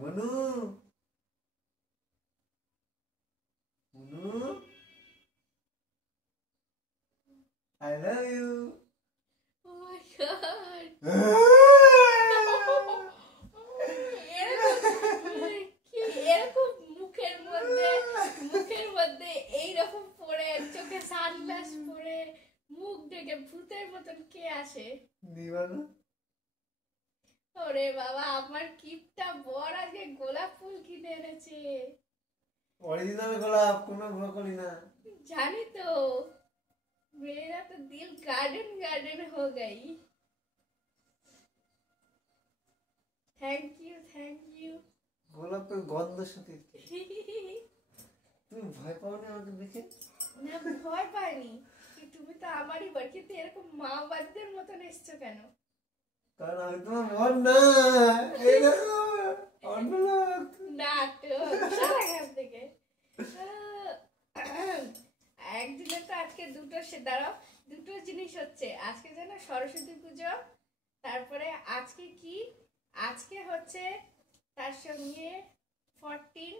Manu Manu I love you. Oh my god. এরকম মুখের মধ্যে এইরকম পরে চোখে সানগ্লাস পরে মুখ ঢেকে ভূতের মতন কে আসে? দিবানা। ওরে বাবা, আমার কিপটা বড় আজকে গোলাপ ফুল কিনে এনেছে। অরিজিনাল গোলাপ, কোনো ভুয়া করি না। জানি তো, मेरा तो दिल गार्डन गार्डन हो गई। Thank you. গোলাপের গন্ধ শুকে তুমি ভয় পাও না আমাকে দেখে? না, ভয় পাইনি। তুমি তো আমারই বার, কিন্তু এরকম মাওবাদীদের মতন এসছো কেন? কারণ আমি তোমার মন না, এই দেখো অন্য লোক। নাটক, সরা এখান থেকে। একদিনে তো আজকে দুটো জিনিস হচ্ছে। আজকে যেন সরস্বতী পুজো, তারপরে আজকে কি, আজকে হচ্ছে তার সঙ্গে 14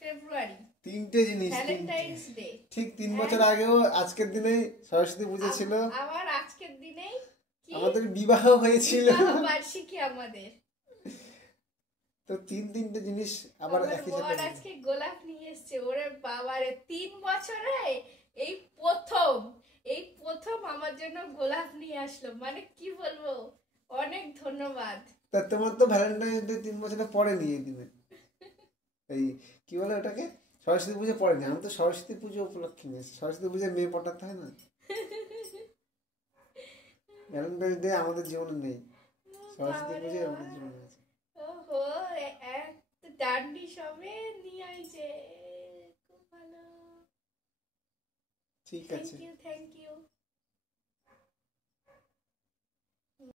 ফেব্রুয়ারি, তিনটে জিনিস, ভ্যালেন্টাইন্স ডে। ঠিক 3 বছর আগেও আজকের দিনেই সরস্বতী পুজো ছিল। আবার আজকের দিনেই কি আমাদের বিবাহ হয়েছিল, বার্ষিকী আমাদের। তো তিনটে জিনিস আবার একই সাথে। আজকে গোলাপ নিয়ে এসেছে। ওরে বাবারে, 3 বছরে এই প্রথম আমার জন্য গোলাপ নিয়ে আসলো। মানে কি বলবো, অনেক ধন্যবাদ। তা তোমার তো ভ্যালেন্টাইন্স ডে 3 বছর পরে নিয়ে দিবে। এই কি বলে ওটাকে, সরস্বতী পুজো পরে নি। আমি তো সরস্বতী পুজো উপলক্ষে নিয়েছি। সরস্বতী পুজোয় মেয়ে পটাতে হয় না। ভ্যালেন্টাইন্স ডে আমাদের জীবনে নেই, সরস্বতী পুজো আমাদের জীবনে আছে। ওহো, এক ডান্ডি সবে নিয়ে আইছে, খুব ভালো। ঠিক আছে, থ্যাংক ইউ।